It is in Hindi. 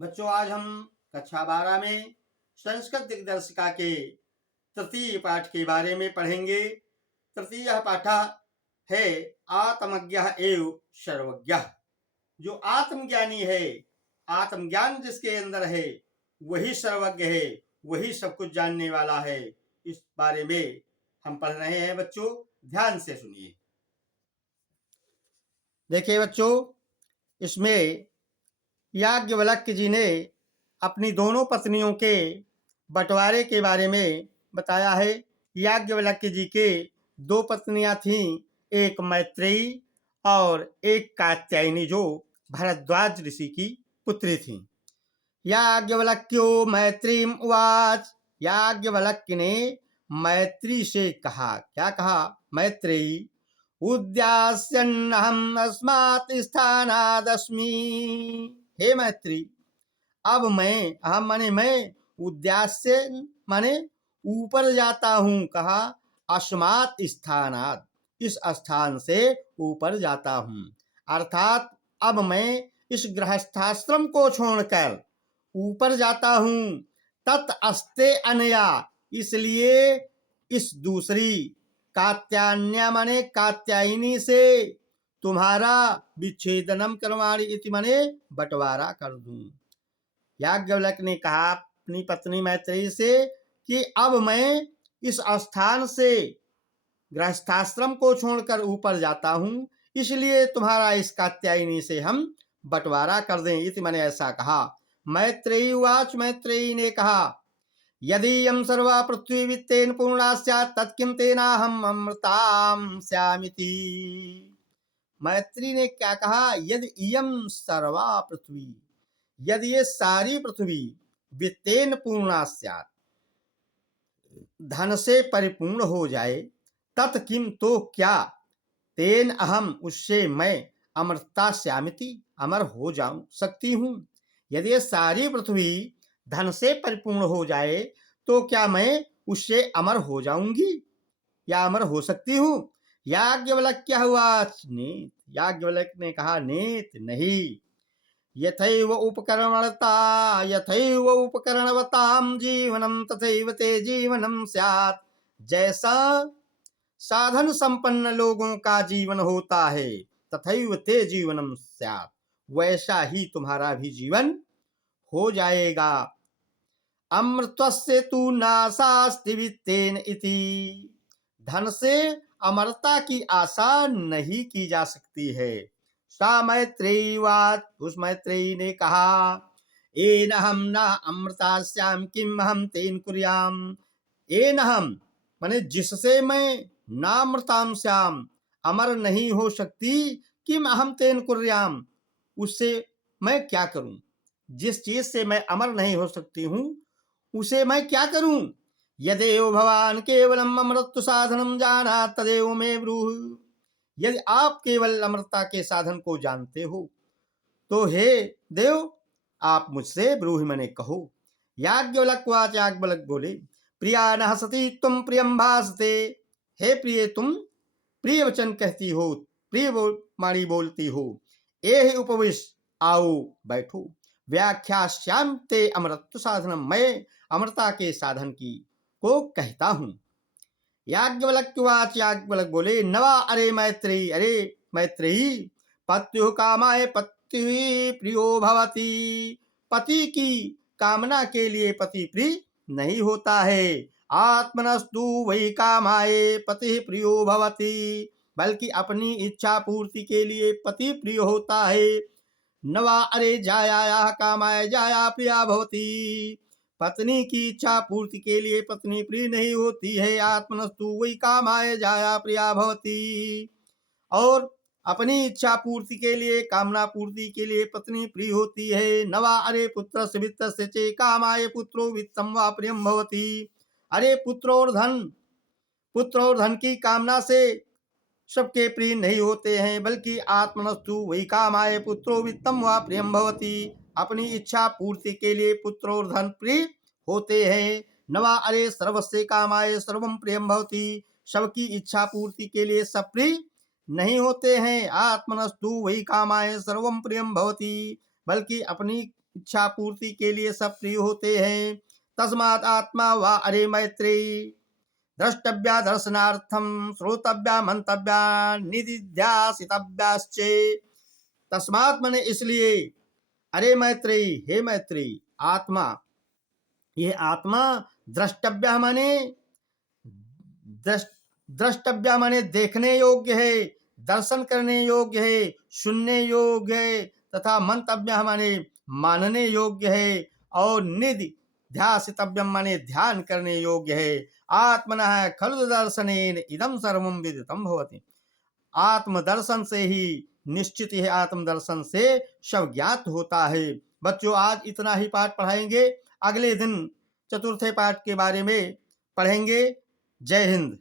बच्चों, आज हम कक्षा 12 में संस्कृत दिग्दर्शिका के तृतीय पाठ के बारे में पढ़ेंगे। तृतीय पाठ है आत्मज्ञः एव सर्वज्ञः। जो आत्मज्ञानी है, आत्मज्ञान जिसके अंदर है, वही सर्वज्ञ है, वही सब कुछ जानने वाला है। इस बारे में हम पढ़ रहे हैं। बच्चों, ध्यान से सुनिए। देखिए बच्चों, इसमें याज्ञवल्क्य जी ने अपनी दोनों पत्नियों के बंटवारे के बारे में बताया है। याज्ञवल्क्य जी के दो पत्नियां थीं, एक मैत्रेयी और एक कात्यायनी, जो भरद्वाज ऋषि की पुत्री थीं। याज्ञवल्क्यो मैत्रीम उवाच। याज्ञवल्क्य ने मैत्री से कहा। क्या कहा? मैत्रेयी, उद्यास्यन्नहम् अस्मात् स्थानादस्मि। हे मैत्री, अब मैं उद्यास्य माने ऊपर जाता हूँ। कहा? अस्मात् स्थानात्, इस स्थान से ऊपर जाता हूँ। अर्थात अब मैं इस गृहस्थाश्रम को छोड़कर ऊपर जाता हूँ। तत् अस्ते अनया, इसलिए इस दूसरी कात्यायन्या माने कात्यायनी से तुम्हारा विच्छेदनम करवाणी इति माने बंटवारा कर दूं। याज्ञवल्क्य ने कहा अपनी पत्नी मैत्रेयी से कि अब मैं इस स्थान से गृहस्थाश्रम को छोड़कर ऊपर जाता हूँ, इसलिए तुम्हारा इस कात्यायनी से हम बंटवारा कर दें। इति माने ऐसा कहा। मैत्रेयी उवाच। मैत्रेयी ने कहा, यदीयं सर्वा पृथ्वी वित्तेन पूर्णा स्यात् तत्किं तेनाहम् अमृतां स्यामिति। मैत्री ने क्या कहा? यदि इयं सर्वा पृथ्वी, यदि ये सारी पृथ्वी वित्तेन पूर्णा स्यात्, धन से परिपूर्ण हो जाए, तत् किम, तो क्या, तेन अहम, उससे मैं अमृता स्यामिति, अमर हो जाऊं सकती हूं। यदि ये सारी पृथ्वी धन से परिपूर्ण हो जाए तो क्या मैं उससे अमर हो जाऊंगी या अमर हो सकती हूँ? याज्ञवल्क्य उवाच। नेत, याज्ञवल्क्य ने कहा, नेत नहीं। यथैव उपकरणवतां जीवनं तथैव ते जीवनं स्यात्। जैसा साधन संपन्न लोगों का जीवन होता है, तथैव ते जीवनम स्यात्, वैसा ही तुम्हारा भी जीवन हो जाएगा। अमृतस्य तु नाशास्ति वित्तेन इति। धन से अमरता की आशा नहीं की जा सकती है। सा मैत्रेयी वाच। उस मैत्रेयी ने कहा, एन हम न अमृतास्याम किम हम तेन कुर्याम। एन हम माने जिससे मैं नामृताम श्याम, अमर नहीं हो सकती, किम अहम तेन कुर्याम, उससे मैं क्या करूं। जिस चीज से मैं अमर नहीं हो सकती हूं, उसे मैं क्या करूं। यदेव भवान केवलम अमृत साधनम जाना तदेव मे ब्रूह। यदि आप केवल अमृता के साधन को जानते हो तो हे देव, आप मुझसे ब्रूहि मने कहो। याज्ञवल्क्य वाच। याज्ञवल्क्य बोले, प्रिया न हसती तुम प्रियम भासते। हे प्रिय, तुम प्रिय वचन कहती हो, प्रिय वाणी बोलती हो। ए उपविश, आओ बैठो। व्याख्या श्याम ते अमृत साधनम, मैं अमृता के साधन की को कहता हूं। याज्ञवल्क्य वाच। याज्ञवल्क्य बोले, नवा अरे मैत्रेयी, अरे मैत्रेयी, पत्यु कामाय पति प्रियो भवति। पति की कामना के लिए पति प्रिय नहीं होता है। आत्मनस्तु वही कामाय पति प्रियो भवति, बल्कि अपनी इच्छा पूर्ति के लिए पति प्रिय होता है। नवा अरे जाया कामाय जाया प्रिया भवति। पत्नी की इच्छा पूर्ति के लिए पत्नी प्रिय नहीं होती है। आत्मनस्तु वही कामाय जाया प्रिया भवति। और अपनी इच्छा पूर्ति के लिए, कामना पूर्ति के लिए पत्नी प्रिय होती है। नवा अरे पुत्रस्य वित्तस्य चे कामाय पुत्रो वित्तम वा प्रियम भवति। अरे पुत्र और धन की कामना से सबके प्रिय नहीं होते हैं, बल्कि आत्मनस्तु वही कामाय पुत्रो वित्तम वा प्रियम भवति। अपनी इच्छा पूर्ति के लिए पुत्र और धन प्रिय होते हैं। नवा अरे सर्वस्य कामाय सर्वम प्रियम भवति। सबकी इच्छा पूर्ति के लिए सब प्रिय नहीं होते हैं। आत्मनस्तु वही कामाय सर्वम प्रियम भवति, बल्कि अपनी इच्छा पूर्ति के लिए सब प्रिय होते हैं। तस्मात् आत्मा वा अरे मैत्रेयी द्रष्टव्या दर्शनार्थम श्रोतव्या मंतव्या निदिध्यासितव्याश्च। तस्मात् माने इसलिए, अरे मैत्रेयी, हे मैत्रेयी, आत्मा, ये आत्मा द्रष्टव्य माने द्रष्टव्य माने देखने योग्य है, दर्शन करने योग्य है, सुनने योग्य है, तथा मंतव्य माने मानने योग्य है, और निधि ध्यासितव्यम माने ध्यान करने योग्य है। आत्मनः खलु दर्शनेन इदं सर्वं विदितं भवति। आत्मदर्शन से ही निश्चित है, आत्मदर्शन से सब ज्ञात होता है। बच्चों, आज इतना ही पाठ पढ़ाएंगे, अगले दिन चतुर्थ पाठ के बारे में पढ़ेंगे। जय हिंद।